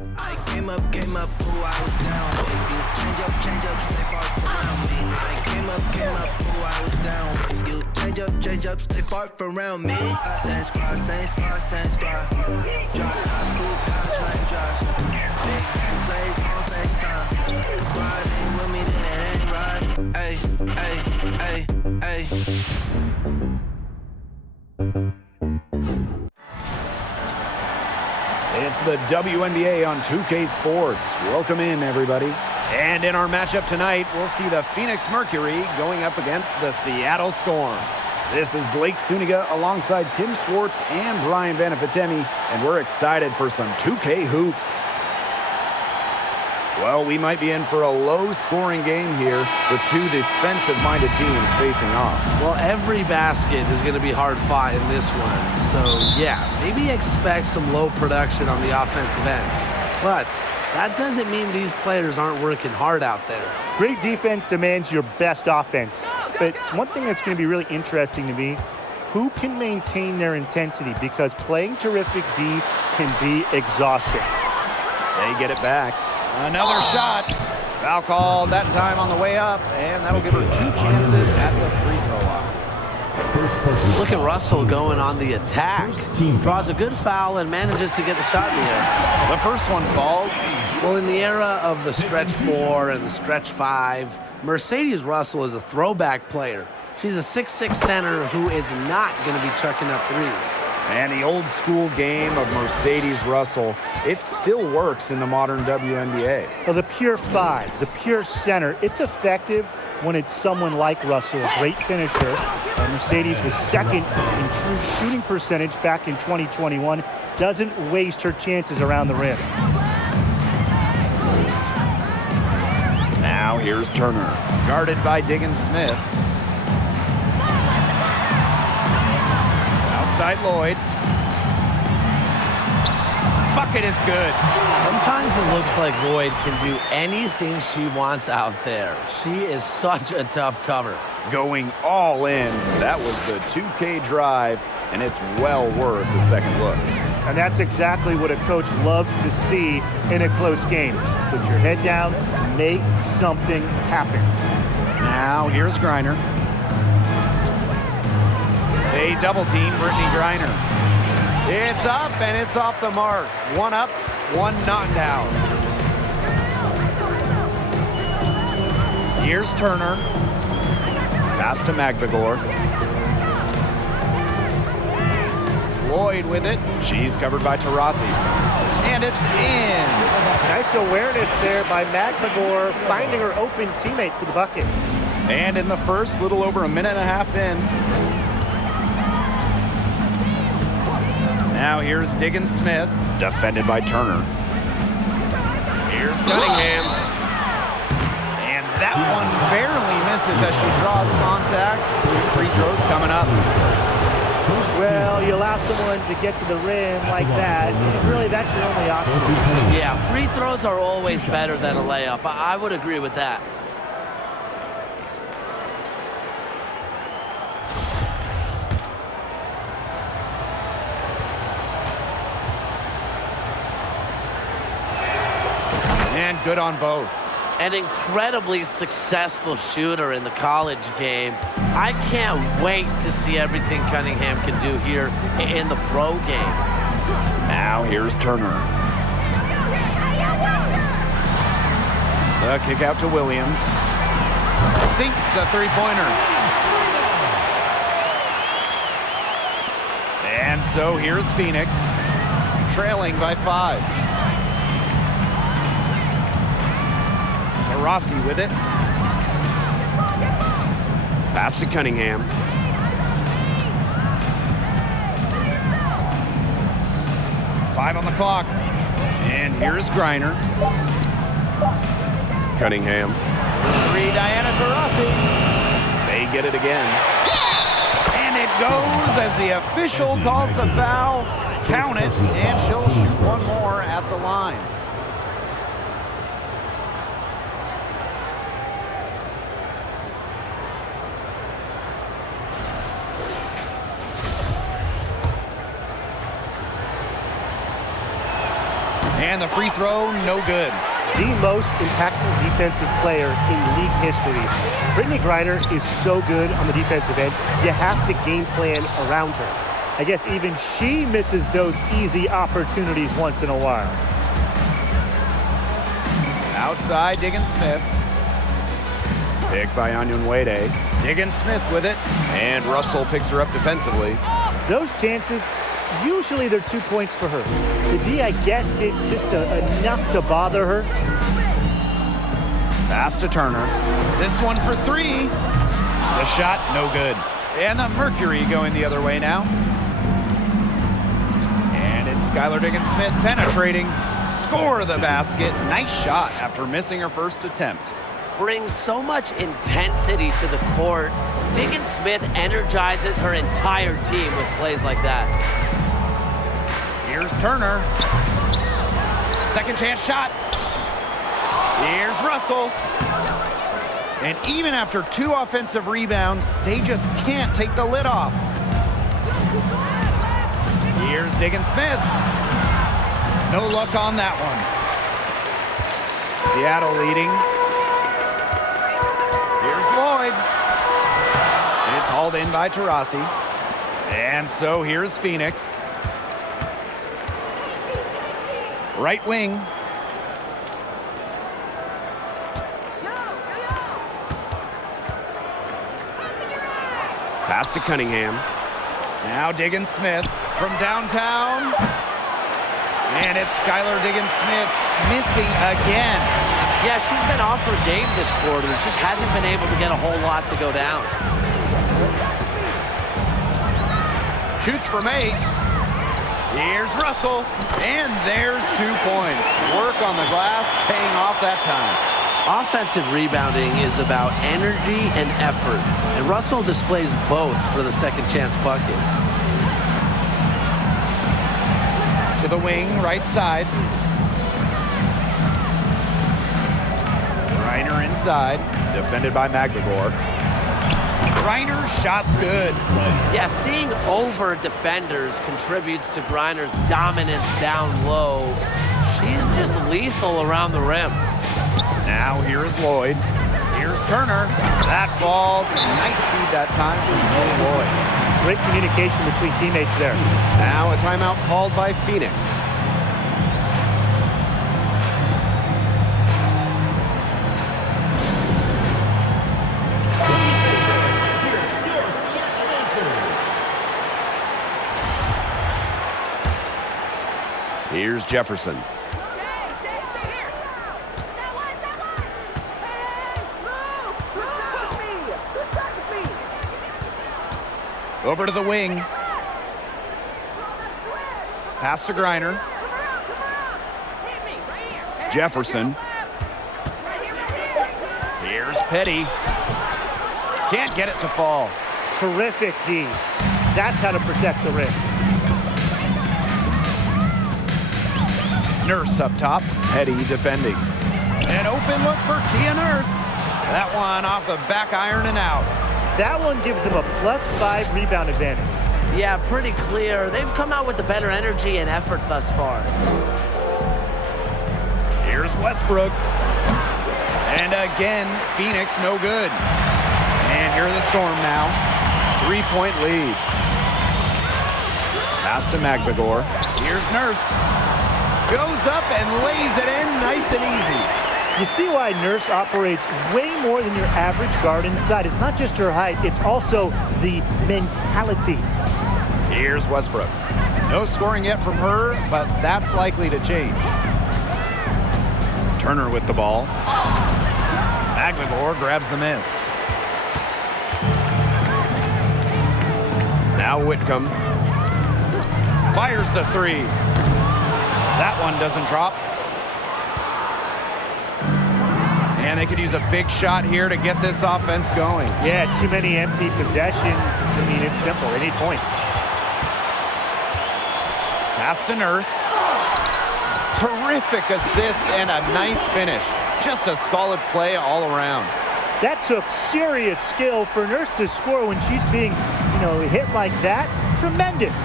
I came up, ooh, I was down. You change up, stay far around me. I came up, ooh, I was down. You change up, stay far around me. Same squad. Drop top, cool guys, raindrops. Big game plays on FaceTime. Squad ain't with me, then it ain't right. Ay. It's the WNBA on 2K Sports. Welcome in, everybody. And in our matchup tonight, we'll see the Phoenix Mercury going up against the Seattle Storm. This is Blake Suniga alongside Tim Swartz and Brian Banafitemi, and we're excited for some 2K hoops. Well, we might be in for a low-scoring game here with two defensive-minded teams facing off. Well, every basket is going to be hard-fought in this one. So, yeah, maybe expect some low production on the offensive end. But that doesn't mean these players aren't working hard out there. Great defense demands your best offense. But one thing that's going to be really interesting to me, who can maintain their intensity? Because playing terrific D can be exhausting. They get it back. Another shot. Foul called that time on the way up, and that'll give her two chances at the free throw line. Look at Russell going on the attack. Draws a good foul and manages to get the shot in the air. The first one falls. Well, in the era of the stretch 4 and the stretch 5, Mercedes Russell is a throwback player. She's a 6'6" center who is not going to be chucking up threes. And the old school game of Mercedes Russell, it still works in the modern WNBA. Well, the pure 5, the pure center, it's effective when it's someone like Russell, a great finisher. Mercedes was second in true shooting percentage back in 2021. Doesn't waste her chances around the rim. Now here's Turner, guarded by Diggins Smith. Outside Lloyd. Bucket is good. Sometimes it looks like Lloyd can do anything she wants out there. She is such a tough cover. Going all in. That was the 2K drive, and it's well worth the second look. And that's exactly what a coach loves to see in a close game. Put your head down, make something happen. Now here's Griner. They double team Brittany Griner. It's up and it's off the mark. One up, one not down. Here's Turner. Pass to Magdagor. Lloyd with it. She's covered by Taurasi. And it's in. Nice awareness there by Magdagor, finding her open teammate for the bucket. And in the first, little over a minute and a half in. Now here's Diggins Smith, defended by Turner. Here's Cunningham. And that one barely misses as she draws contact. Two free throws coming up. Well, you allow someone to get to the rim like that, really that's your only option. Yeah, free throws are always better than a layup. I would agree with that. And good on both. An incredibly successful shooter in the college game. I can't wait to see everything Cunningham can do here in the pro game. Now here's Turner. The kick out to Williams. Sinks the three-pointer. And so here's Phoenix, trailing by 5. Rossi with it. Pass to Cunningham. Five on the clock. And here's Griner. Cunningham. Three, Diana Taurasi. They get it again. And it goes as the official calls the foul. Count it, and she'll shoot one more at the line. And the free throw, no good. The most impactful defensive player in league history. Brittany Griner is so good on the defensive end, you have to game plan around her. I guess even she misses those easy opportunities once in a while. Outside, Diggins-Smith. Picked by Anyonwede. Diggins-Smith with it. And Russell picks her up defensively. Those chances, usually they're 2 points for her. The D, I guess, did just enough to bother her. Pass to Turner. This one for three. The shot, no good. And the Mercury going the other way now. And it's Skylar Diggins-Smith penetrating. Score the basket. Nice shot after missing her first attempt. Brings so much intensity to the court. Diggins-Smith energizes her entire team with plays like that. Here's Turner. Second chance shot. Here's Russell. And even after 2 offensive rebounds, they just can't take the lid off. Here's Diggins-Smith. No luck on that one. Seattle leading. Here's Lloyd. It's hauled in by Taurasi. And so here's Phoenix. Right wing. Pass to Cunningham. Now Diggins-Smith from downtown. And it's Skylar Diggins-Smith missing again. Yeah, she's been off her game this quarter. Just hasn't been able to get a whole lot to go down. Shoots from 8. Here's Russell. And there's 2 points. Work on the glass, paying off that time. Offensive rebounding is about energy and effort. And Russell displays both for the second chance bucket. To the wing, right side. Griner inside, defended by Magdegor. Griner's shot's good. Yeah, seeing over defenders contributes to Griner's dominance down low. She's just lethal around the rim. Now here is Lloyd. Here's Turner. That falls. Nice feed that time for Lloyd. Great communication between teammates there. Now a timeout called by Phoenix. Here's Jefferson. Over to the wing. Pass to Griner. Jefferson. Here's Petty. Can't get it to fall. Terrific D. That's how to protect the rim. Nurse up top. Petty defending. An open look for Kia Nurse. That one off the back iron and out. That one gives them a +5 rebound advantage. Yeah, pretty clear. They've come out with the better energy and effort thus far. Here's Westbrook. And again, Phoenix no good. And here are the Storm now. 3-point lead. Pass to Magdegor. Here's Nurse. Goes up and lays it in nice and easy. You see why Nurse operates way more than your average guard inside. It's not just her height, it's also the mentality. Here's Westbrook. No scoring yet from her, but that's likely to change. Turner with the ball. Magdegor grabs the miss. Now Whitcomb. Fires the 3. That one doesn't drop. And they could use a big shot here to get this offense going. Yeah, too many empty possessions. I mean, it's simple. They need points. Pass to Nurse. Terrific assist and a nice finish. Just a solid play all around. That took serious skill for Nurse to score when she's being, hit like that. Tremendous.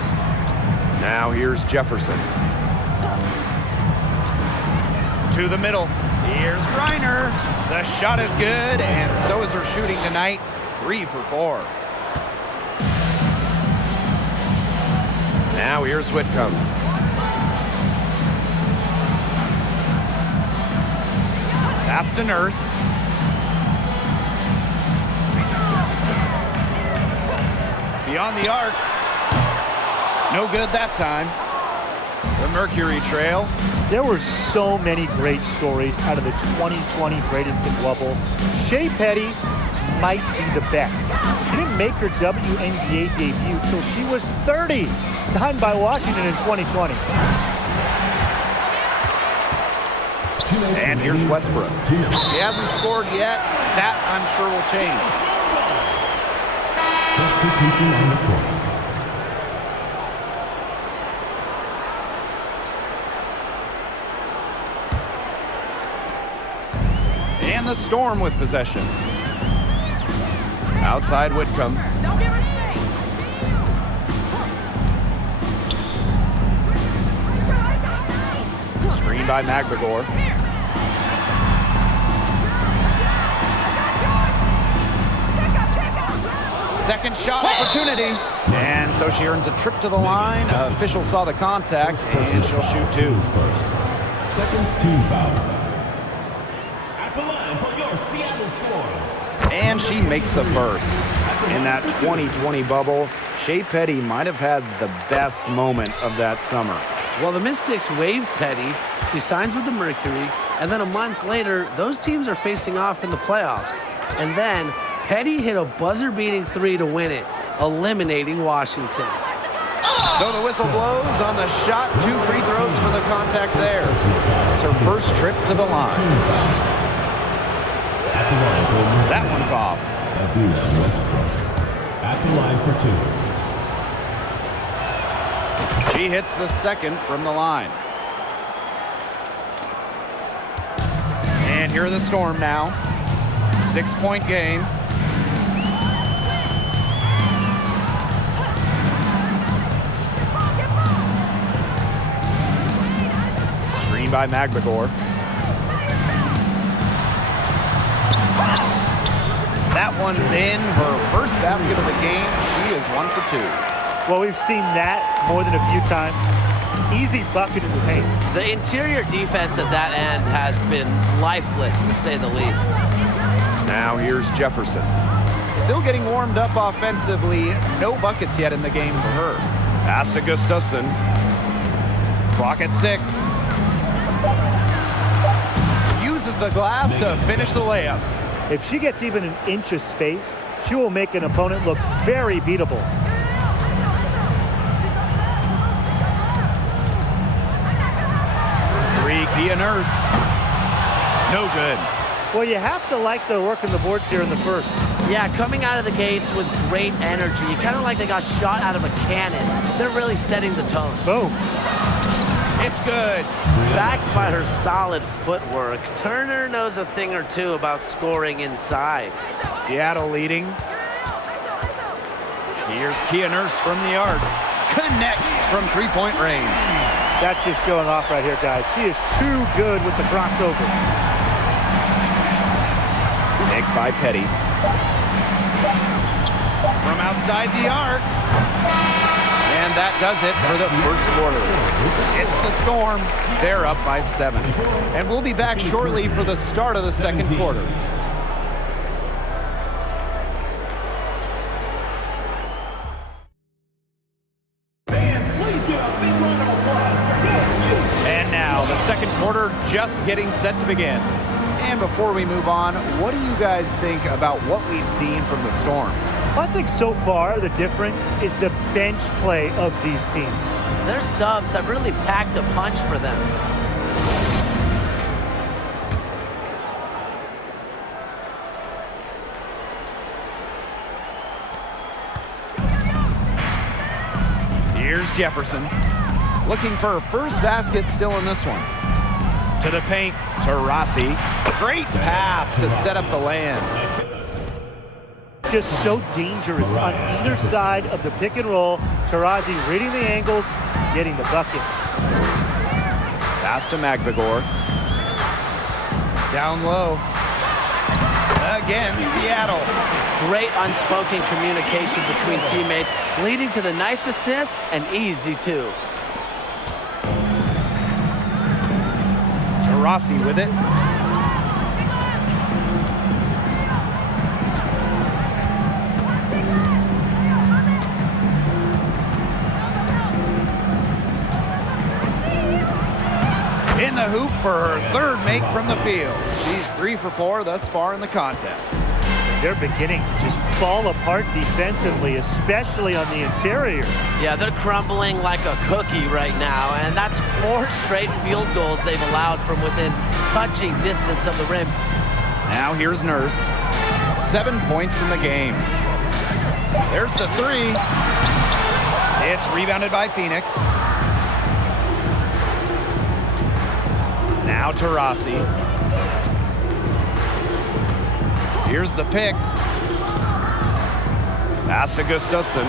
Now here's Jefferson. To the middle. Here's Griner. The shot is good, and so is her shooting tonight. 3 for 4. Now here's Whitcomb. Pass to Nurse. Beyond the arc. No good that time. The Mercury trail. There were so many great stories out of the 2020 Bradenton Wubble. Shea Petty might be the best. She didn't make her WNBA debut till she was 30, signed by Washington in 2020. And here's Westbrook. She hasn't scored yet. That, I'm sure, will change. Substitution on the court. And the Storm with possession. Outside Whitcomb. Screen by Magbagor. Second shot opportunity. And so she earns a trip to the line. Official saw the contact, and she'll shoot 2. Second team foul. At the line for your Seattle Storm. And she makes the first. In that 2020 bubble, Shea Petty might have had the best moment of that summer. Well, the Mystics waived Petty. She signs with the Mercury. And then a month later, those teams are facing off in the playoffs. And then Petty hit a buzzer-beating 3 to win it, eliminating Washington. So the whistle blows on the shot. 2 free throws for the contact there. It's her first trip to the line. At the line for That one's off. Avila Westbrook. At the line for 2. She hits the second from the line. And here are the Storm now. 6-point game. Screen by Magbagor. That one's in. Her first basket of the game. She is 1 for 2. Well, we've seen that more than a few times. Easy bucket in the paint. The interior defense at that end has been lifeless, to say the least. Now here's Jefferson. Still getting warmed up offensively. No buckets yet in the game for her. Pass to Gustafson. Clock at 6. Uses the glass to finish the layup. If she gets even an inch of space, she will make an opponent look very beatable. 3, Kia Nurse. No good. Well, you have to like their work in the boards here in the first. Yeah, coming out of the gates with great energy. Kind of like they got shot out of a cannon. They're really setting the tone. Boom. It's good. Backed by her solid footwork, Turner knows a thing or two about scoring inside. Seattle leading. Here's Kia Nurse from the arc. Connects from 3-point range. That's just showing off right here, guys. She is too good with the crossover. Nick by Petty. From outside the arc. And that does it for the first quarter. It's the Storm. They're up by 7. And we'll be back shortly for the start of the second quarter. And now the second quarter just getting set to begin. And before we move on, what do you guys think about what we've seen from the Storm? I think so far the difference is the bench play of these teams. Their subs have really packed a punch for them. Here's Jefferson. Looking for her first basket still in this one. To the paint, to Rossi. Great pass to set up the land. Just so dangerous on either side of the pick and roll. Taurasi reading the angles, getting the bucket. Pass to Magbagor. Down low. Again, Seattle. Great unspoken communication between teammates, leading to the nice assist and easy two. Rossi with it. In the hoop for her third make from the field. She's 3 for 4 thus far in the contest. They're beginning to just fall apart defensively, especially on the interior. Yeah, they're crumbling like a cookie right now, and that's 4 straight field goals they've allowed from within touching distance of the rim. Now here's Nurse. 7 points in the game. There's the 3. It's rebounded by Phoenix. Now to Rossi. Here's the pick. Pass to Gustafson.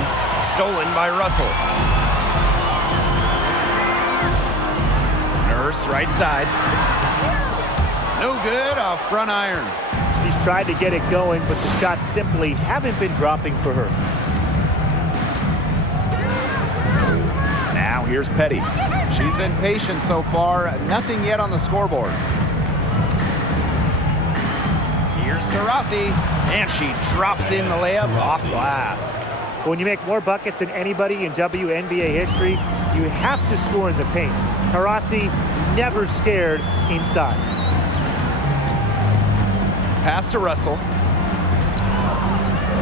Stolen by Russell. Nurse right side. No good, off front iron. She's tried to get it going, but the shots simply haven't been dropping for her. Now here's Petty. She's been patient so far. Nothing yet on the scoreboard. Here's to Rossi, and she drops in the layup off glass. When you make more buckets than anybody in WNBA history, you have to score in the paint. Taurasi never scared inside. Pass to Russell.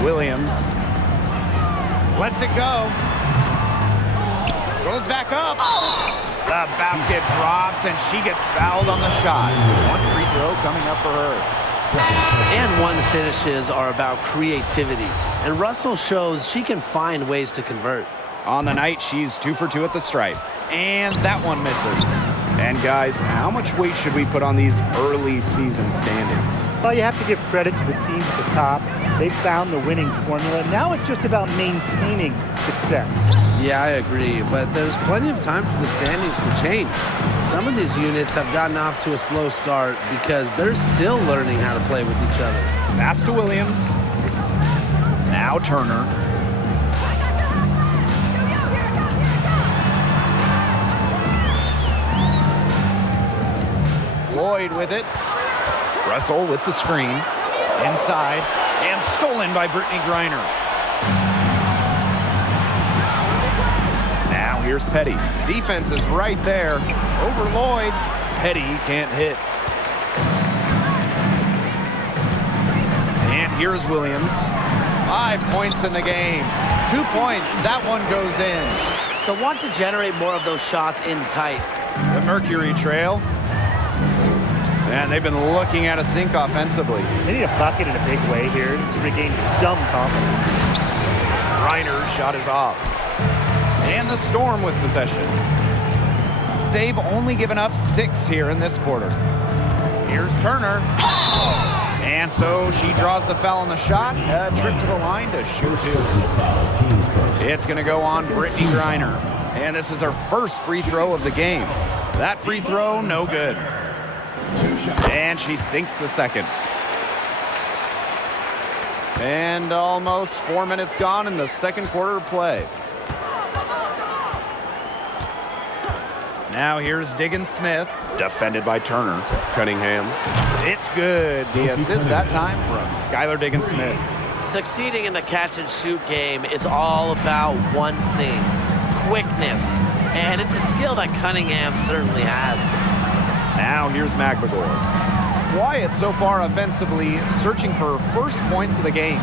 Williams lets it go. Goes back up. The basket drops, and she gets fouled on the shot. 1 free throw coming up for her. And 1 finishes are about creativity, and Russell shows she can find ways to convert. On the night, she's 2 for 2 at the stripe, and that one misses. And guys, how much weight should we put on these early season standings? Well, you have to give credit to the teams at the top. They found the winning formula. Now it's just about maintaining success. Yeah, I agree, but there's plenty of time for the standings to change. Some of these units have gotten off to a slow start because they're still learning how to play with each other. Pass to Williams. Now Turner. Lloyd with it. Russell with the screen. Inside. And stolen by Brittany Griner. Now here's Petty. Defense is right there. Over Lloyd. Petty can't hit. And here's Williams. 5 points in the game. 2 points. That one goes in. They'll want to generate more of those shots in tight. The Mercury trail. And they've been looking at a sink offensively. They need a bucket in a big way here to regain some confidence. Reiner's shot is off. And the Storm with possession. They've only given up 6 here in this quarter. Here's Turner. And so she draws the foul on the shot. A trip to the line to shoot 2. It's going to go on Brittany Griner. And this is her first free throw of the game. That free throw, no good. And she sinks the second. And almost 4 minutes gone in the second quarter of play. Now here's Diggins-Smith, defended by Turner. Cunningham. It's good. The assist that time from Skylar Diggins-Smith. Succeeding in the catch-and-shoot game is all about one thing: quickness. And it's a skill that Cunningham certainly has. Now here's McBagor. Quiet so far offensively, searching for first points of the game.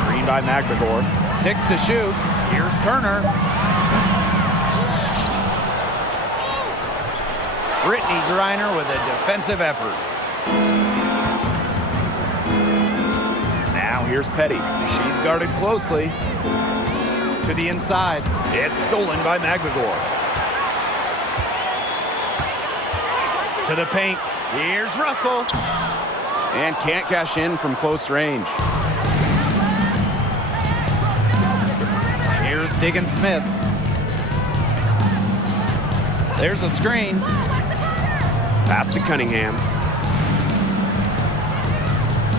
Screen by McBagor. 6 to shoot. Here's Turner. Brittany Griner with a defensive effort. Now here's Petty. She's guarded closely. To the inside. It's stolen by McBagor. To the paint. Here's Russell. And can't cash in from close range. Here's Diggins-Smith. There's a screen. Pass to Cunningham.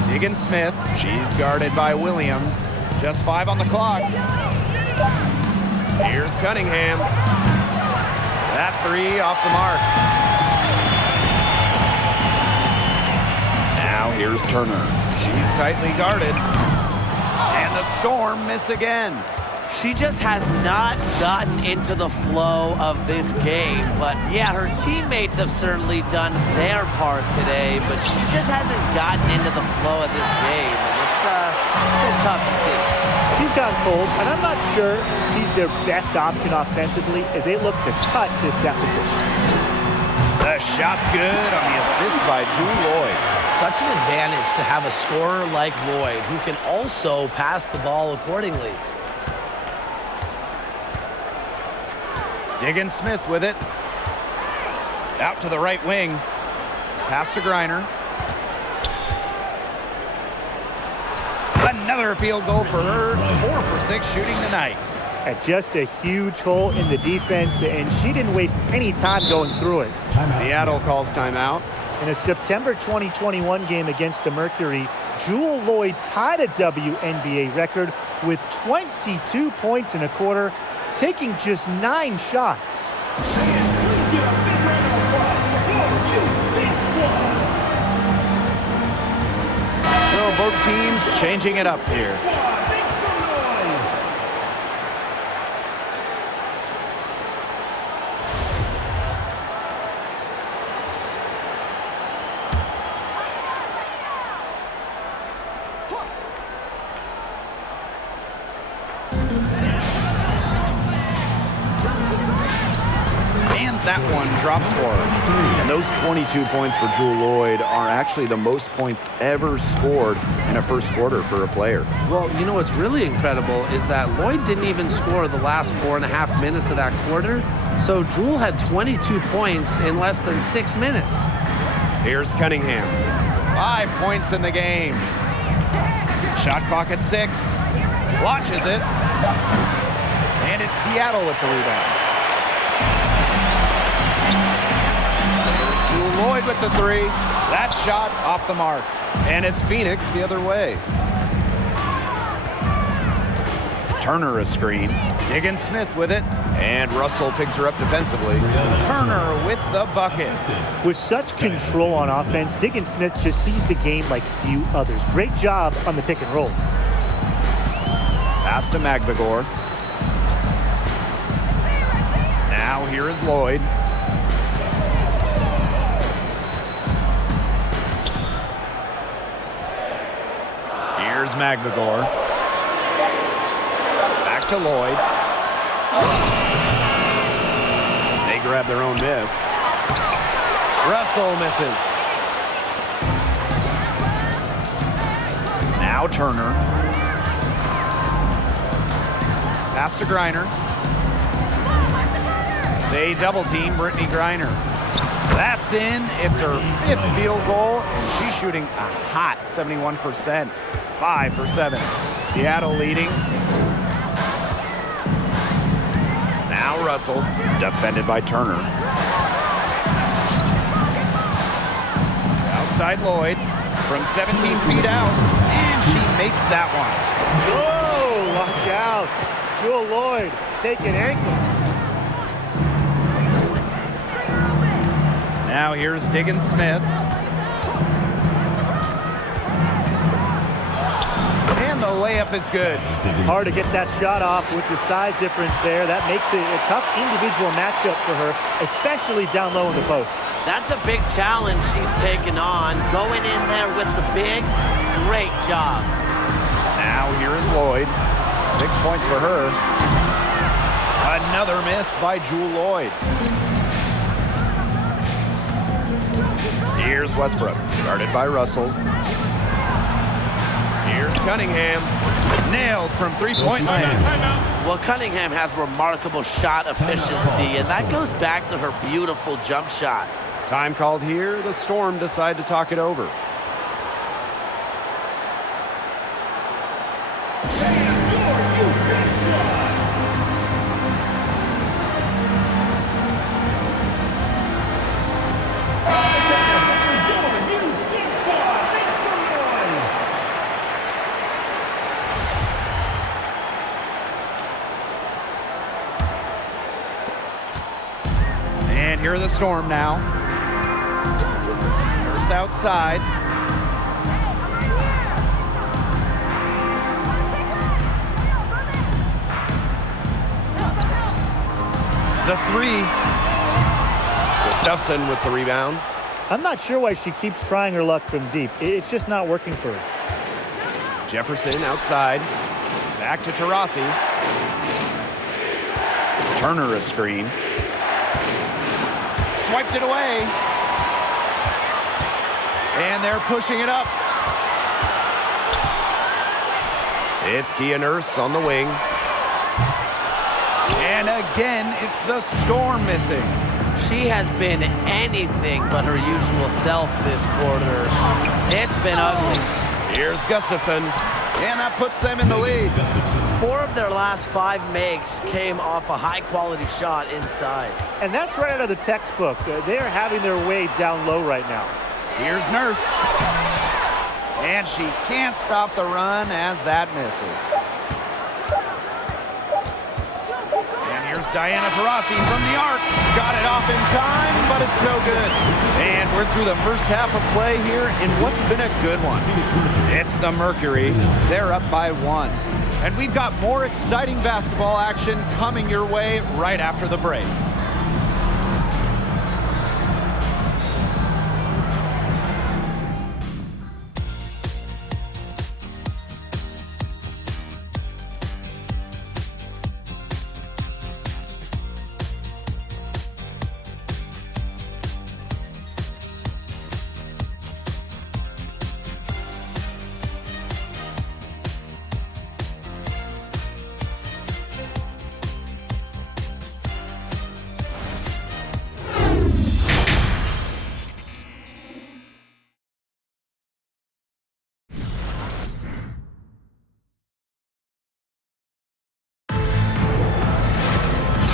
Diggins Smith. She's guarded by Williams. Just 5 on the clock. Here's Cunningham. That 3 off the mark. Now here's Turner. She's tightly guarded. And the Storm miss again. She just has not gotten into the flow of this game. But yeah, her teammates have certainly done their part today, but she just hasn't gotten into the flow of this game. And it's a little tough to see. She's gotten cold, and I'm not sure she's their best option offensively as they look to cut this deficit. The shot's good on the assist by Jewel Lloyd. Such an advantage to have a scorer like Lloyd who can also pass the ball accordingly. Diggins Smith with it. Out to the right wing. Pass to Griner. Another field goal for her. 4 for 6 shooting tonight. Just a huge hole in the defense, and she didn't waste any time going through it. Seattle calls timeout. In a September 2021 game against the Mercury, Jewel Lloyd tied a WNBA record with 22 points in a quarter, taking just 9 shots. So both teams changing it up here. That one drops for her. And those 22 points for Jewel Lloyd are actually the most points ever scored in a first quarter for a player. Well, you know what's really incredible is that Lloyd didn't even score the last 4.5 minutes of that quarter. So Jewel had 22 points in less than 6 minutes. Here's Cunningham. 5 points in the game. Shot clock at 6. Launches it. And it's Seattle with the rebound. Lloyd with the 3. That shot off the mark. And it's Phoenix the other way. Turner a screen. Diggins Smith with it. And Russell picks her up defensively. Turner with the bucket. With such control on offense, Diggins Smith just sees the game like few others. Great job on the pick and roll. Pass to Magbagor. Now here is Lloyd. Here's Magbagor. Back to Lloyd. They grab their own miss. Russell misses. Now Turner. Pass to Griner. They double team Brittany Griner. That's in. It's her 5th field goal, and she's shooting a hot 71%. 5 for 7. Seattle leading. Now Russell, defended by Turner. Outside Lloyd from 17 feet out, and she makes that one. Oh, watch out. Jewel Lloyd taking ankles. Now here's Diggins Smith. And the layup is good. Hard to get that shot off with the size difference there. That makes it a tough individual matchup for her, especially down low in the post. That's a big challenge she's taken on. Going in there with the bigs, great job. Now here is Lloyd. 6 points for her. Another miss by Jewel Lloyd. Here's Westbrook, guarded by Russell. Here's Cunningham, nailed from 3-point land. Well, Cunningham has remarkable shot efficiency, and that goes back to her beautiful jump shot. Time called here. The Storm decide to talk it over. And here are the Storm now. Nurse outside. The three. Gustafson with the rebound. I'm not sure why she keeps trying her luck from deep. It's just not working for her. Jefferson outside. Back to Taurasi. Turner a screen. Swiped it away. And they're pushing it up. It's Kia Nurse on the wing. And again, it's the Storm missing. She has been anything but her usual self this quarter. It's been ugly. Here's Gustafson, and that puts them in the lead. 4 of their last 5 makes came off a high-quality shot inside. And that's right out of the textbook. They are having their way down low right now. Here's Nurse. And she can't stop the run as that misses. And here's Diana Taurasi from the arc. Got it off in time, but it's no good. And we're through the first half of play here in what's been a good one. It's the Mercury. They're up by 1. And we've got more exciting basketball action coming your way right after the break.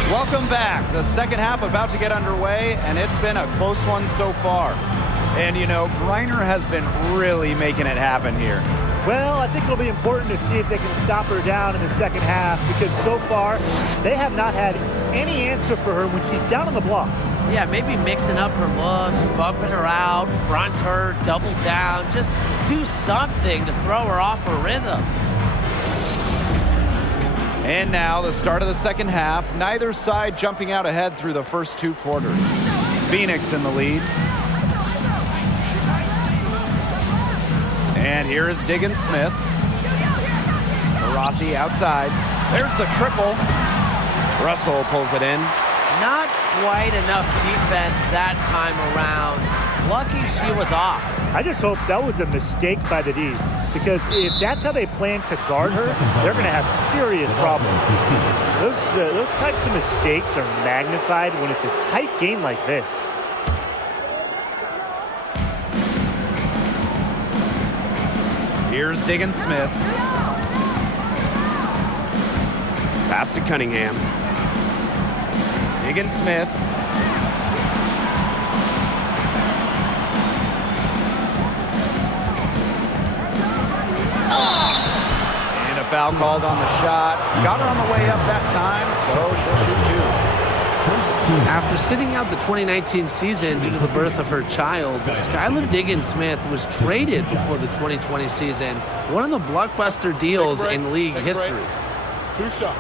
Welcome back. The second half about to get underway, and it's been a close one so far. And, you know, Griner has been really making it happen here. Well, I think it'll be important to see if they can stop her down in the second half, because so far they have not had any answer for her when she's down on the block. Yeah, maybe mixing up her looks, bumping her out, front her, double down. Just do something to throw her off her rhythm. And now the start of the second half. Neither side jumping out ahead through the first 2 quarters. Phoenix in the lead. And here is Diggins Smith. Taurasi outside. There's the triple. Russell pulls it in. Not quite enough defense that time around. Lucky she was off. I just hope that was a mistake by the D, because if that's how they plan to guard her, they're going to have serious problems. Those types of mistakes are magnified when it's a tight game like this. Here's Diggins Smith. Pass to Cunningham. Diggins Smith. And a foul called on the shot. Got her on the way up that time, so she'll shoot 2. After sitting out the 2019 season due to the birth of her child, Skylar Diggins Smith was traded before the 2020 season. One of the blockbuster deals in league history. 2 shots.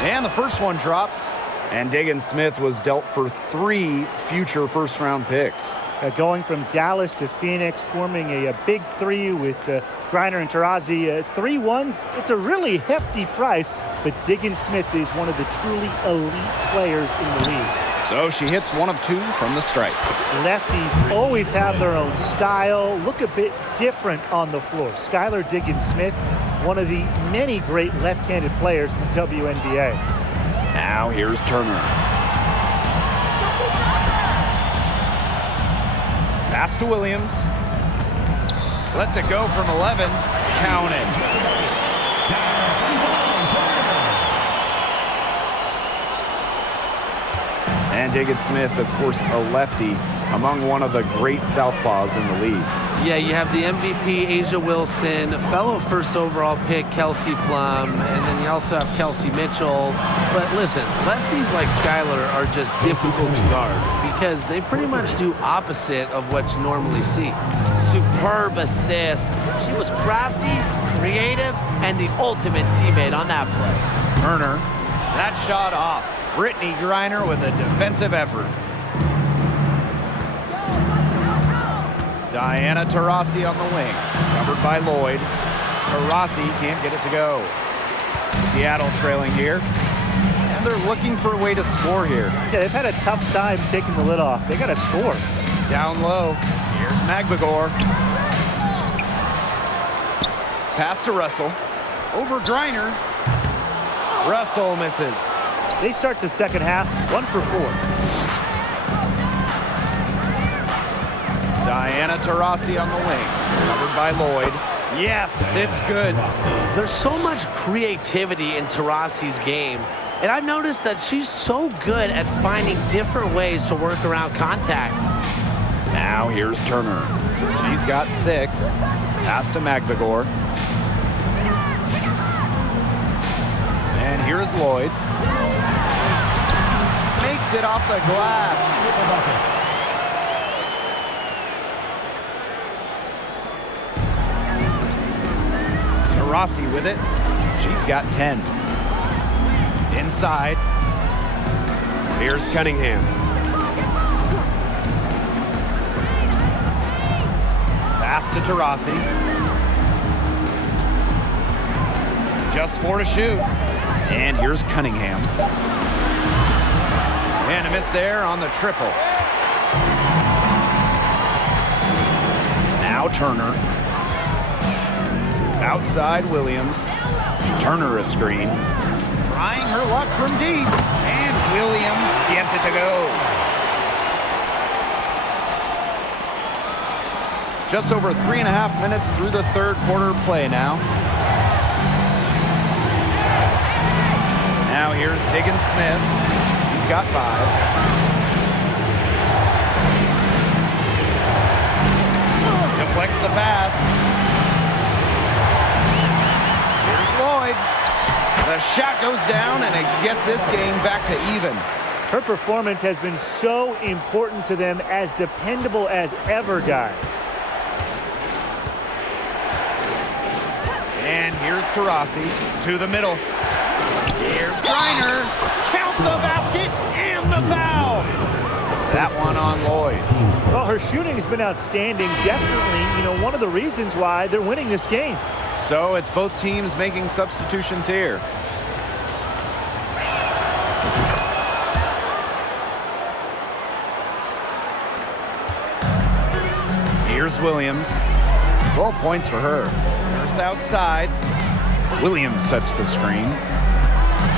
And the first one drops. And Diggins Smith was dealt for 3 future first-round picks. Going from Dallas to Phoenix, forming a big 3 with Griner and Taurasi. 3 ones, it's a really hefty price, but Diggins Smith is one of the truly elite players in the league. So she hits 1 of 2 from the stripe. Lefties always have their own style, look a bit different on the floor. Skylar Diggins Smith, one of the many great left-handed players in the WNBA. Now here's Turner. Pass to Williams. Lets it go from 11. Count it. And Diggins Smith, of course, a lefty. among one of the great southpaws in the league. Yeah, you have the MVP, Asia Wilson, fellow first overall pick, Kelsey Plum, and then you also have Kelsey Mitchell. But listen, lefties like Skylar are just difficult to guard because they pretty much do opposite of what you normally see. Superb assist. She was crafty, creative, and the ultimate teammate on that play. Turner, that shot off. Brittany Griner with a defensive effort. Diana Taurasi on the wing, covered by Lloyd. Taurasi can't get it to go. Seattle trailing here, and they're looking for a way to score here. Yeah, they've had a tough time taking the lid off. They got to score. Down low, here's Magbagor. Pass to Russell. Over Griner. Russell misses. They start the second half 1 for 4. Diana Taurasi on the wing, covered by Lloyd. Yes, it's good. There's so much creativity in Taurasi's game, and I've noticed that she's so good at finding different ways to work around contact. Now here's Turner. She's got 6. Pass to Magbagor. And here's Lloyd. Makes it off the glass. Rossi with it. She's got 10. Inside. Here's Cunningham. Pass to Taurasi. Just 4 to shoot. And here's Cunningham. And a miss there on the triple. Now Turner. Outside Williams. Turner a screen. Trying her luck from deep. And Williams gets it to go. Just over 3.5 minutes through the third quarter play now. Now here's Higgins-Smith. He's got 5. Deflects the pass. Lloyd. The shot goes down and it gets this game back to even. Her performance has been so important to them, as dependable as ever, guy. And here's Taurasi to the middle. Here's Griner. Count the basket and the foul. That one on Lloyd. Well, her shooting has been outstanding. Definitely, one of the reasons why they're winning this game. So it's both teams making substitutions here. Here's Williams. 12 points for her. Nurse outside. Williams sets the screen.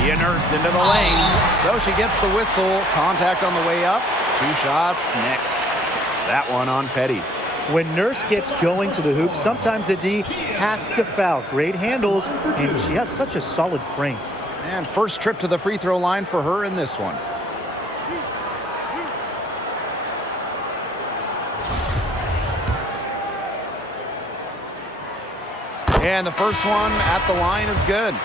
Kia Nurse into the lane. So she gets the whistle. Contact on the way up. 2 shots next. That one on Petty. When Nurse gets going to the hoop, sometimes the D has to foul. Great handles, and she has such a solid frame. And first trip to the free throw line for her in this one. And the first one at the line is good.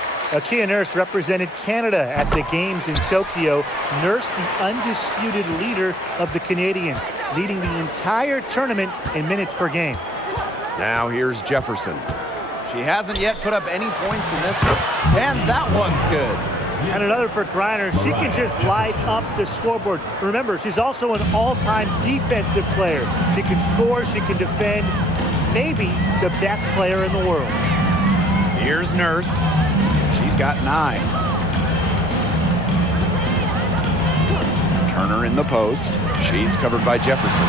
Kia Nurse represented Canada at the games in Tokyo. Nurse, the undisputed leader of the Canadians, leading the entire tournament in minutes per game. Now here's Jefferson. She hasn't yet put up any points in this one. And that one's good. And another for Griner. She can just light up the scoreboard. Remember, she's also an all-time defensive player. She can score, she can defend. Maybe the best player in the world. Here's Nurse. She's got 9. Turner in the post. She's covered by Jefferson.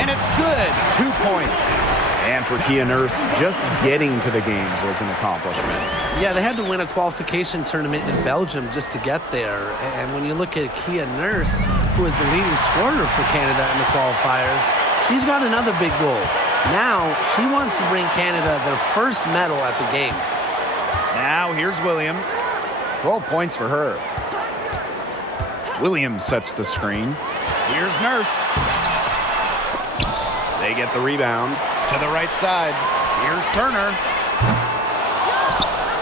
And it's good. 2 points. And for Kia Nurse, just getting to the games was an accomplishment. Yeah, they had to win a qualification tournament in Belgium just to get there. And when you look at Kia Nurse, who is the leading scorer for Canada in the qualifiers, she's got another big goal. Now, she wants to bring Canada their first medal at the games. Now here's Williams. 12 points for her. Williams sets the screen. Here's Nurse. They get the rebound to the right side. Here's Turner.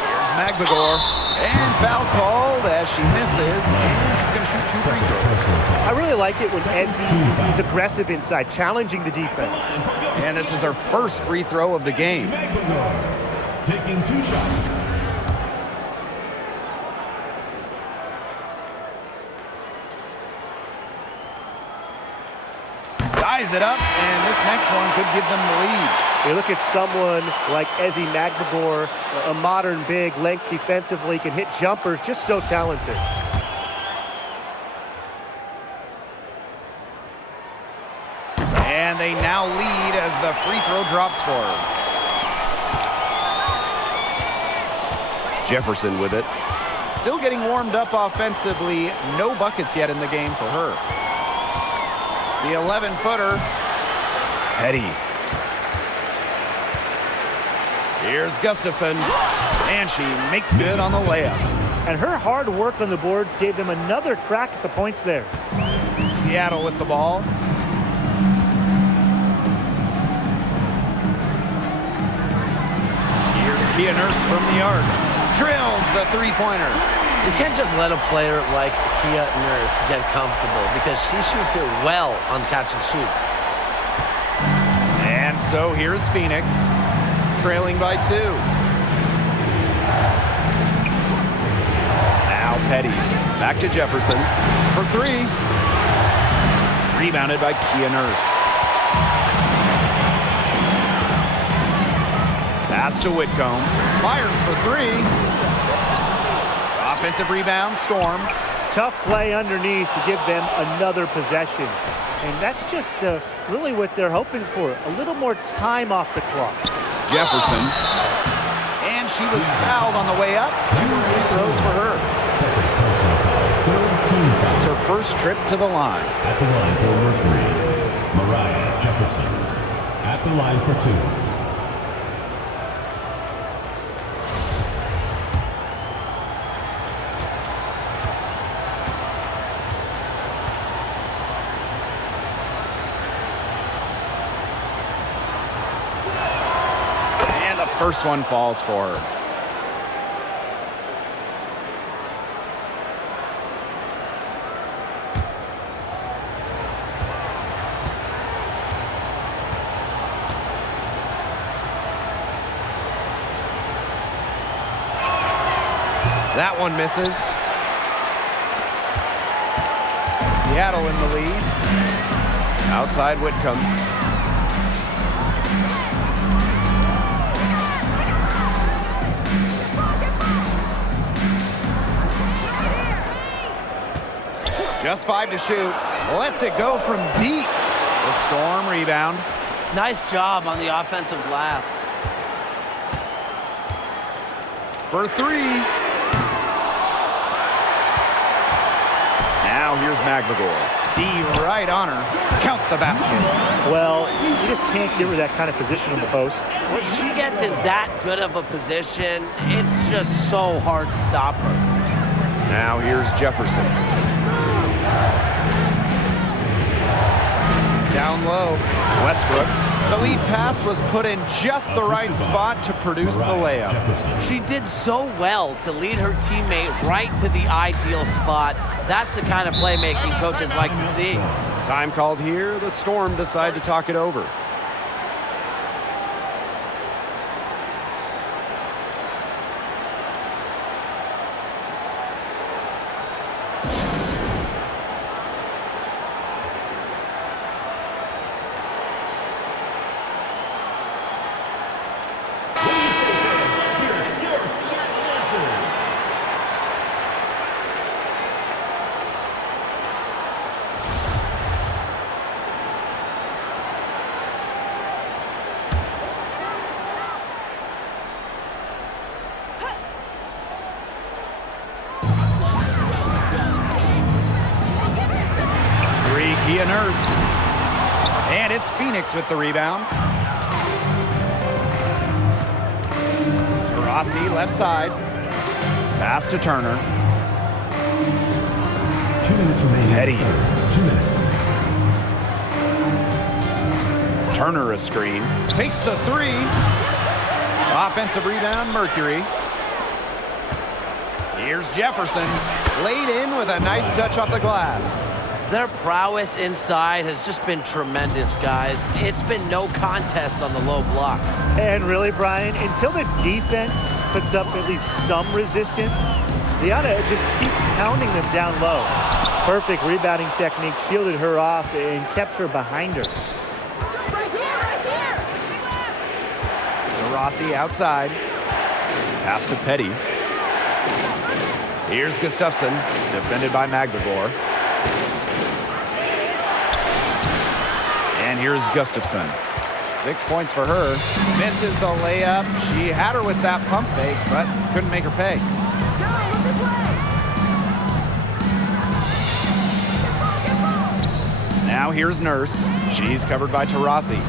Here's Magbagor. And foul called as she misses. And she's going to shoot 2 free throws. I really like it when Ezzy is aggressive inside, challenging the defense. And this is her first free throw of the game. Taking 2 shots. Ties it up, and this next one could give them the lead. You look at someone like Ezzy Magbagor, a modern big, length defensively, can hit jumpers, just so talented. And they now lead as the free throw drops for her. Jefferson with it. Still getting warmed up offensively. No buckets yet in the game for her. The 11-footer. Petty. Here's Gustafson. And she makes good on the layup. And her hard work on the boards gave them another crack at the points there. Seattle with the ball. Here's Kia Nurse from the arc. Drills the three-pointer. You can't just let a player like Kia Nurse get comfortable because she shoots it well on catch and shoots. And so here's Phoenix, trailing by 2. Now Petty, back to Jefferson for 3. Rebounded by Kia Nurse. Pass to Whitcomb, fires for 3. Offensive rebound, Storm. Tough play underneath to give them another possession. And that's just really what they're hoping for, a little more time off the clock. Jefferson. And she was fouled on the way up. 2 free throws for her. Second personal foul. Third team foul. It's her first trip to the line. At the line for Mercury, Mariah Jefferson. At the line for 2. First one falls for her. That one misses. Seattle in the lead. Outside Whitcomb. Just 5 to shoot. Lets it go from deep. The Storm rebound. Nice job on the offensive glass. For 3. Now here's Magbagor. D right on her. Count the basket. Well, you just can't give her that kind of position on the post. When she gets in that good of a position, it's just so hard to stop her. Now here's Jefferson. Down low, Westbrook. The lead pass was put in just the right spot to produce the layup. She did so well to lead her teammate right to the ideal spot. That's the kind of playmaking coaches like to see. Time called here. The Storm decide to talk it over. Kia Nurse. And it's Phoenix with the rebound. Rossi left side. Pass to Turner. 2 minutes remaining. Petty. 2 minutes. Turner a screen. Takes the three. Offensive rebound, Mercury. Here's Jefferson. Laid in with a nice touch off the glass. Their prowess inside has just been tremendous, guys. It's been no contest on the low block. And really, Brian, until the defense puts up at least some resistance, they ought to just keep pounding them down low. Perfect rebounding technique, shielded her off and kept her behind her. Right here! Rossi outside. Pass to Petty. Here's Gustafson, defended by Magdagor. And here's Gustafson. 6 points for her. Misses the layup. She had her with that pump fake, but couldn't make her pay. Now here's Nurse. She's covered by Taurasi.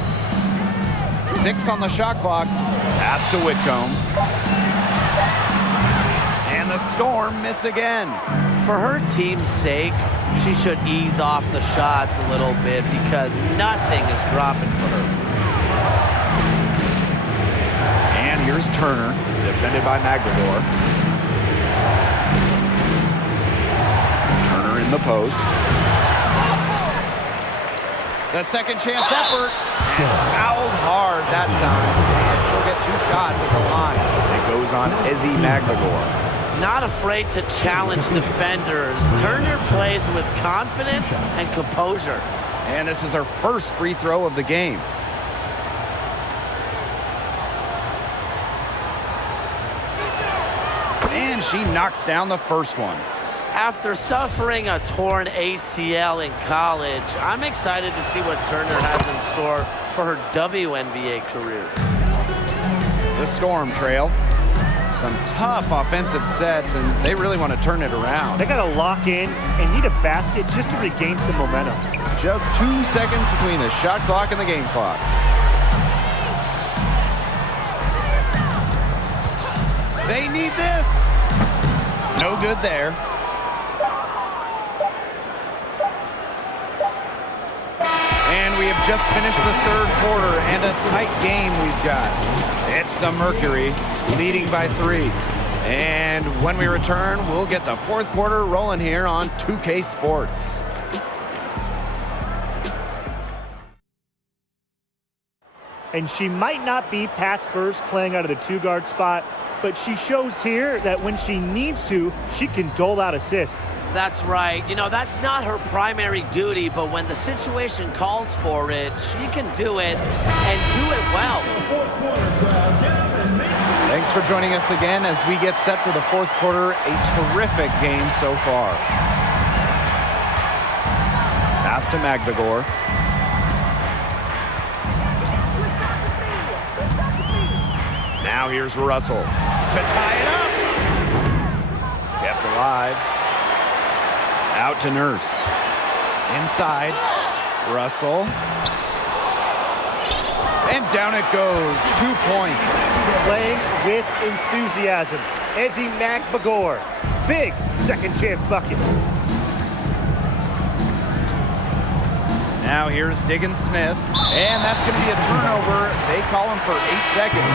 6 on the shot clock. Pass to Whitcomb. And the Storm miss again. For her team's sake, she should ease off the shots a little bit because nothing is dropping for her. And here's Turner, defended by Magdagor. Turner in the post. The second chance effort. Fouled hard that time. And she'll get 2 shots at the line. It goes on Ezzy Magdagor. Not afraid to challenge defenders. Turner plays with confidence and composure. And this is her first free throw of the game. And she knocks down the first one. After suffering a torn ACL in college, I'm excited to see what Turner has in store for her WNBA career. The Storm trail. Some tough offensive sets, and they really want to turn it around. They got to lock in and need a basket just to regain some momentum. Just 2 seconds between the shot clock and the game clock. They need this. No good there. And we have just finished the third quarter, and a tight game we've got. It's the Mercury leading by 3. And when we return, we'll get the fourth quarter rolling here on 2K Sports. And she might not be pass first playing out of the 2-guard spot, but she shows here that when she needs to, she can dole out assists. That's right. You know, that's not her primary duty, but when the situation calls for it, she can do it and do it well. Thanks for joining us again as we get set for the fourth quarter. A terrific game so far. Pass to Magdagor. Now here's Russell to tie it up. Kept alive. Out to Nurse. Inside. Russell. And down it goes. 2 points. Playing with enthusiasm. Ezzy Magdagor. Big second chance bucket. Now here's Diggins Smith. And that's going to be a turnover. They call him for 8 seconds.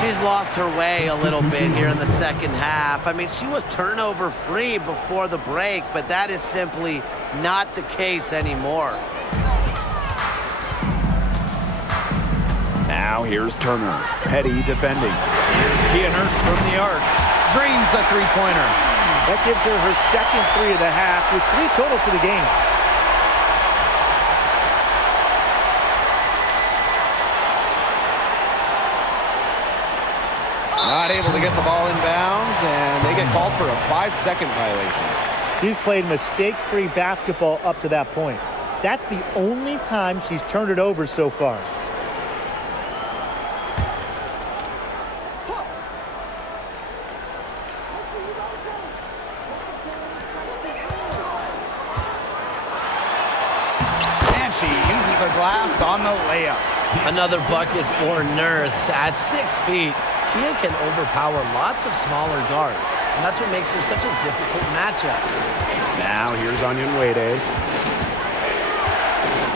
She's lost her way a little bit here in the second half. I mean, she was turnover free before the break, but that is simply not the case anymore. Now here's Turner. Petty defending. Here's Kia Nurse from the arc. Drains the three-pointer. That gives her her second 3 of the half with 3 total for the game. Not able to get the ball in bounds, and they get called for a 5-second violation. She's played mistake-free basketball up to that point. That's the only time she's turned it over so far. And she uses the glass on the layup. Another bucket for Nurse. At 6 feet, Kia can overpower lots of smaller guards, and that's what makes her such a difficult matchup. Now here's Onyenwede.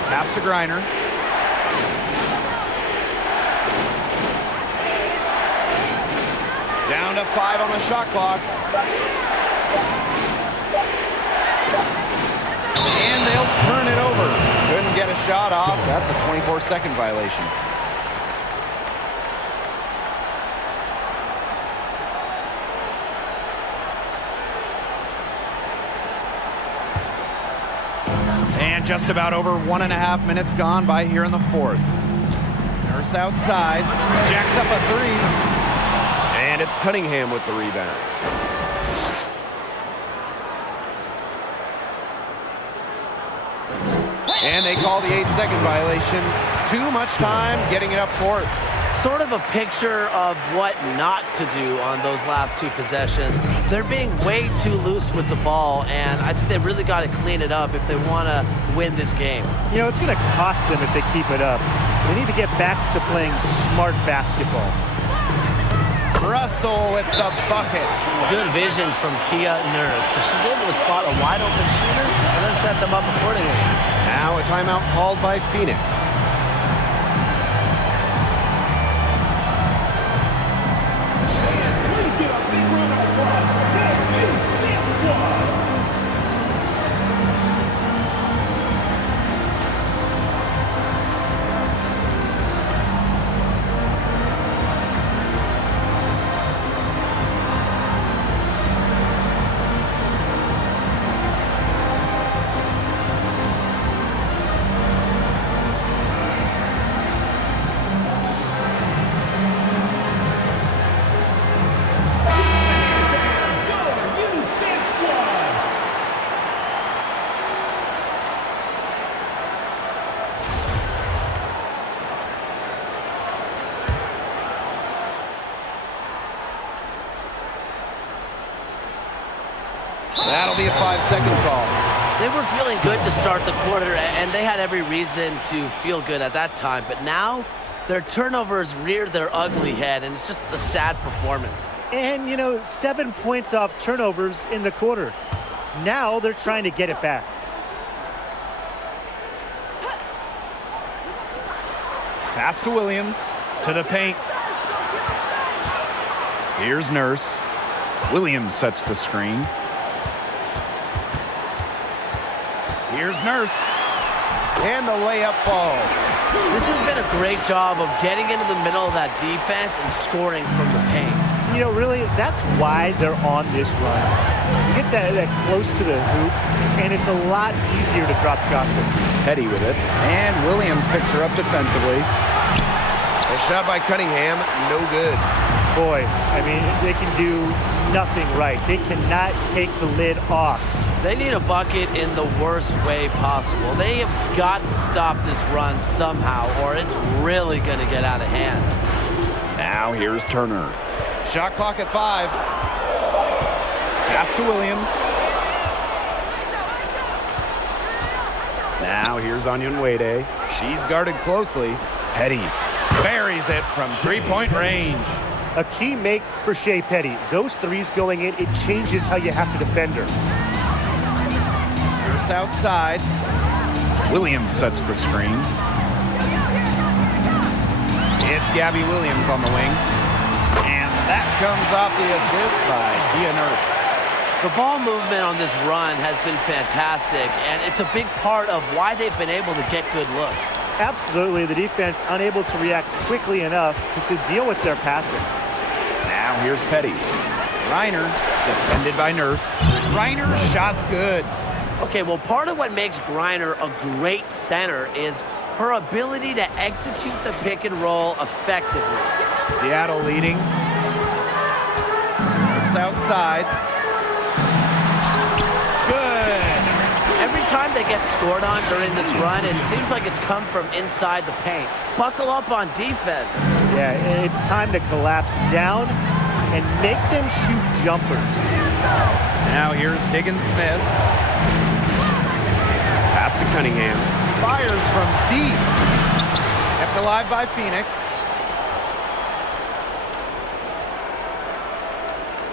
Pass to Griner. to 5 on the shot clock. And they'll turn it over. Couldn't get a shot off. That's a 24-second violation. And just about over 1.5 minutes gone by here in the fourth. Nurse outside, jacks up a three. And it's Cunningham with the rebound. And they call the 8-second violation. Too much time getting it up court. Sort of a picture of what not to do on those last two possessions. They're being way too loose with the ball, and I think they really got to clean it up if they want to win this game. You know, it's going to cost them if they keep it up. They need to get back to playing smart basketball. Russell with the bucket. Good vision from Kia Nurse. So she's able to spot a wide open shooter and then set them up accordingly. Now a timeout called by Phoenix. That'll be a 5-second call. They were feeling good to start the quarter, and they had every reason to feel good at that time. But now, their turnovers reared their ugly head, and it's just a sad performance. And, you know, 7 points off turnovers in the quarter. Now they're trying to get it back. Pass to Williams, to the paint. Here's Nurse. Williams sets the screen. Here's Nurse. And the layup falls. This has been a great job of getting into the middle of that defense and scoring from the paint. You know, really, that's why they're on this run. You get that close to the hoop, and it's a lot easier to drop shots. Petty with it. And Williams picks her up defensively. A shot by Cunningham, no good. Boy, I mean, they can do nothing right. They cannot take the lid off. They need a bucket in the worst way possible. They have got to stop this run somehow, or it's really going to get out of hand. Now here's Turner. Shot clock at 5. Pass to Williams. Now here's Onyenwede. She's guarded closely. Petty buries it from three-point range. A key make for Shea Petty. Those threes going in, it changes how you have to defend her. Here's outside. Williams sets the screen. It's Gabby Williams on the wing. And that comes off the assist by Kia Nurse. The ball movement on this run has been fantastic, and it's a big part of why they've been able to get good looks. Absolutely, the defense unable to react quickly enough to deal with their passing. Now here's Petty. Reiner, defended by Nurse. Reiner, shot's good. Okay, well, part of what makes Griner a great center is her ability to execute the pick and roll effectively. Seattle leading. Nurse outside. Good. Every time they get scored on during this run, it seems like it's come from inside the paint. Buckle up on defense. Yeah, it's time to collapse down and make them shoot jumpers. Now here's Higgins-Smith. Pass to Cunningham. Fires from deep. Kept alive by Phoenix.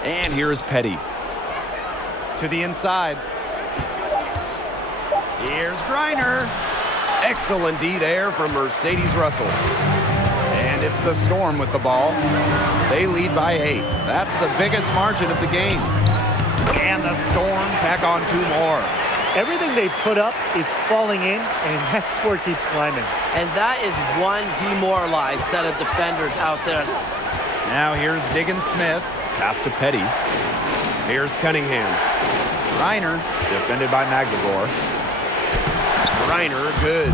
And here's Petty. To the inside. Here's Griner. Excellent D there from Mercedes Russell. And It's the Storm with the ball. They lead by 8. That's the biggest margin of the game. And the Storm tack on 2 more. Everything they put up is falling in, and that score keeps climbing. And that is one demoralized set of defenders out there. Now here's Diggins Smith. Pass to Petty. Here's Cunningham. Reiner, defended by Magdegor. Reiner, good.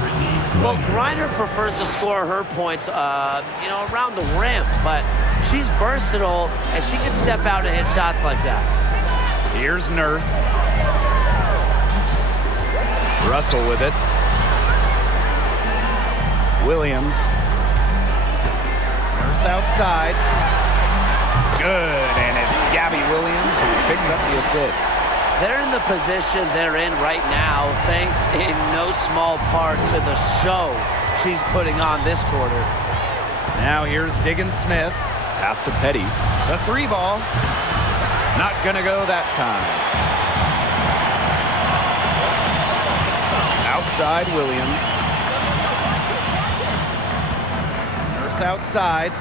Well, Reiner prefers to score her points, around the rim, but she's versatile, and she can step out and hit shots like that. Here's Nurse. Russell with it. Williams. Nurse outside. Good, and it's Gabby Williams who picks up the assist. They're in the position they're in right now, thanks in no small part to the show she's putting on this quarter. Now here's Diggins Smith. Pass to Petty. The 3 ball. Not gonna go that time. Outside Williams. Nurse outside.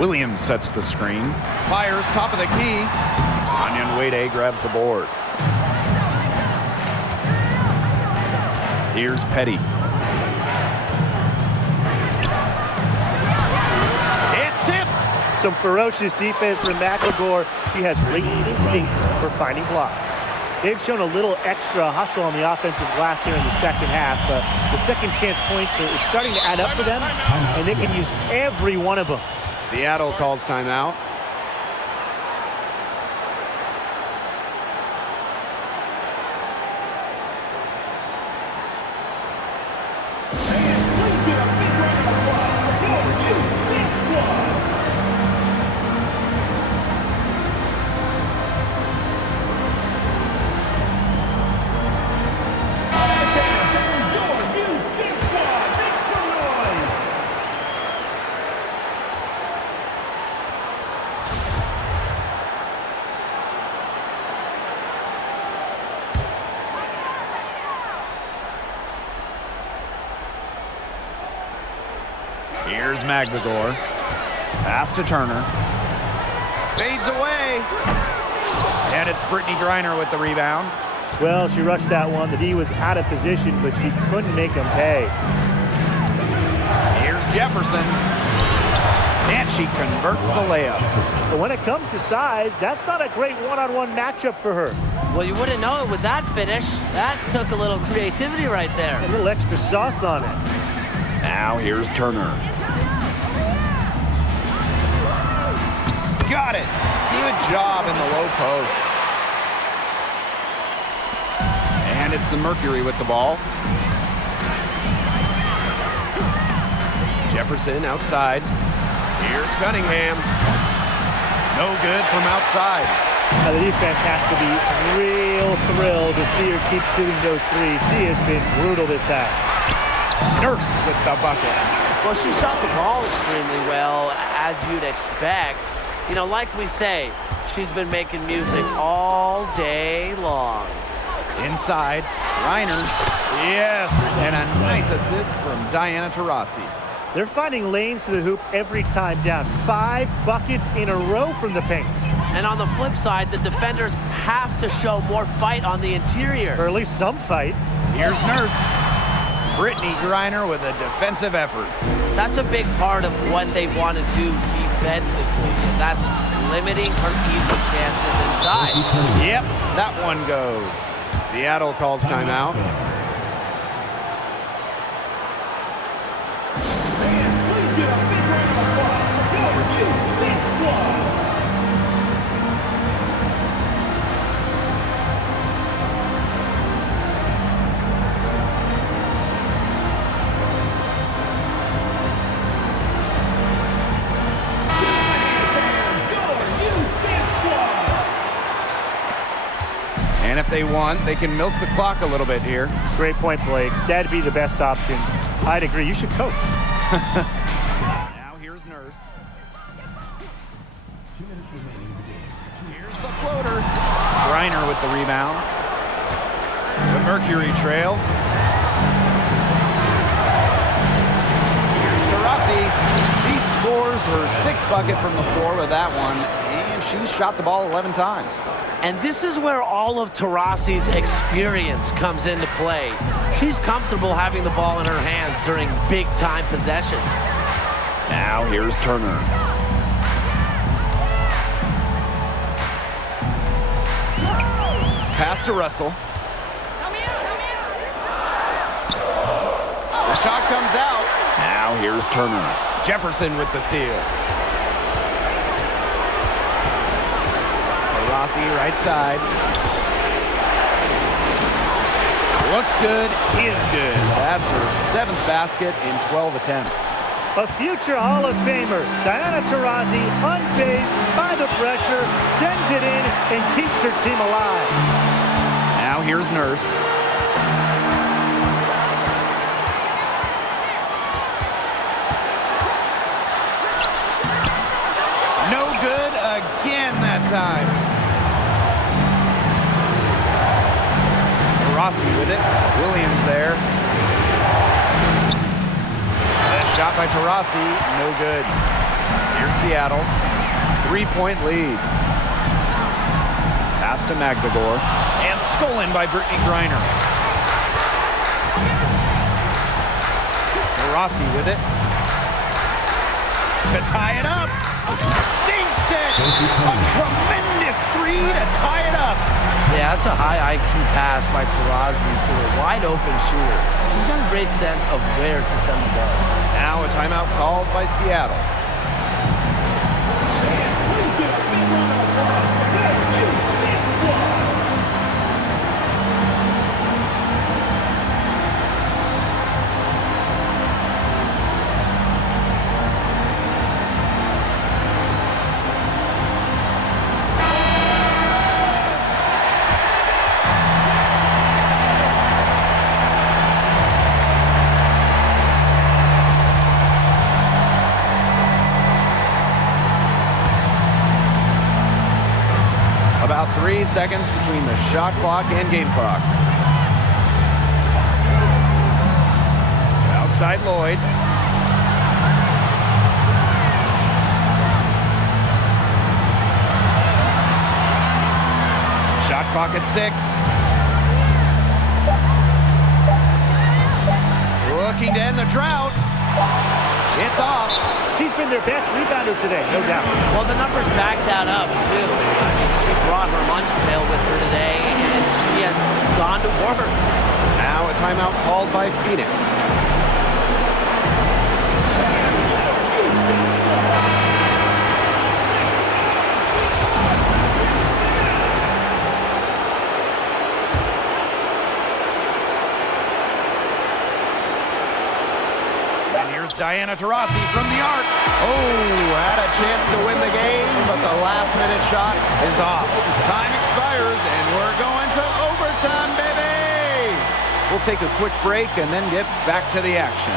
Williams sets the screen. Fires top of the key. Anyan Wade grabs the board. Here's Petty. It's tipped. Some ferocious defense from Magdegor. She has great instincts for finding blocks. They've shown a little extra hustle on the offensive glass here in the second half. The second chance points are starting to add up for them, and they can use every one of them. Seattle calls timeout. Here's Magdegor. Pass to Turner. Fades away. And it's Brittany Griner with the rebound. Well, she rushed that one. The D was out of position, but she couldn't make them pay. Here's Jefferson. And she converts the layup. But when it comes to size, that's not a great one-on-one matchup for her. Well, you wouldn't know it with that finish. That took a little creativity right there. A little extra sauce on it. Now here's Turner. Got it. Good job in the low post. And it's the Mercury with the ball. Jefferson outside. Here's Cunningham. No good from outside. Now, the defense has to be real thrilled to see her keep shooting those threes. She has been brutal this half. Nurse with the bucket. Well, she shot the ball extremely well, as you'd expect. You know, like we say, she's been making music all day long. Inside, Reiner. Yes, and a nice assist from Diana Taurasi. They're finding lanes to the hoop every time down. 5 buckets in a row from the paint. And on the flip side, the defenders have to show more fight on the interior. Or at least some fight. Here's Nurse. Brittany Griner with a defensive effort. That's a big part of what they want to do defensively. That's limiting her easy chances inside. Yep, that one goes. Seattle calls timeout. And if they want, they can milk the clock a little bit here. Great point, Blake. That'd be the best option. I'd agree. You should coach. Now here's Nurse. 2 minutes remaining in the game. Here's the floater. Griner with the rebound. The Mercury trail. Here's Taurasi. Taurasi. He scores her 6th bucket from the floor with that one, and she's shot the ball 11 times. And this is where all of Taurasi's experience comes into play. She's comfortable having the ball in her hands during big-time possessions. Now here's Turner. Pass to Russell. The shot comes out. Now here's Turner. Jefferson with the steal. Taurasi right side. Looks good, is good. That's her 7th basket in 12 attempts. A future Hall of Famer, Diana Taurasi, unfazed by the pressure, sends it in and keeps her team alive. Now here's Nurse. No good again that time. Taurasi with it. Williams there. Shot by Taurasi, no good. Here's Seattle. 3-point lead. Pass to Magdagor. And stolen by Brittany Griner. Taurasi with it. To tie it up. Sinks it. A tremendous 3 to tie it up. Yeah, that's a high IQ pass by Taurasi to the wide open shooter. He's got a great sense of where to send the ball. Now a timeout called by Seattle. About 3 seconds between the shot clock and game clock. Outside Lloyd. Shot clock at 6. Looking to end the drought. It's off. She's been their best rebounder today, no doubt. Well, the numbers back that up, too. I mean, she brought her lunch pail with her today, and she has gone to work. Now a timeout called by Phoenix. Diana Taurasi from the arc. Oh, had a chance to win the game, but the last-minute shot is off. Time expires, and we're going to overtime, baby! We'll take a quick break and then get back to the action.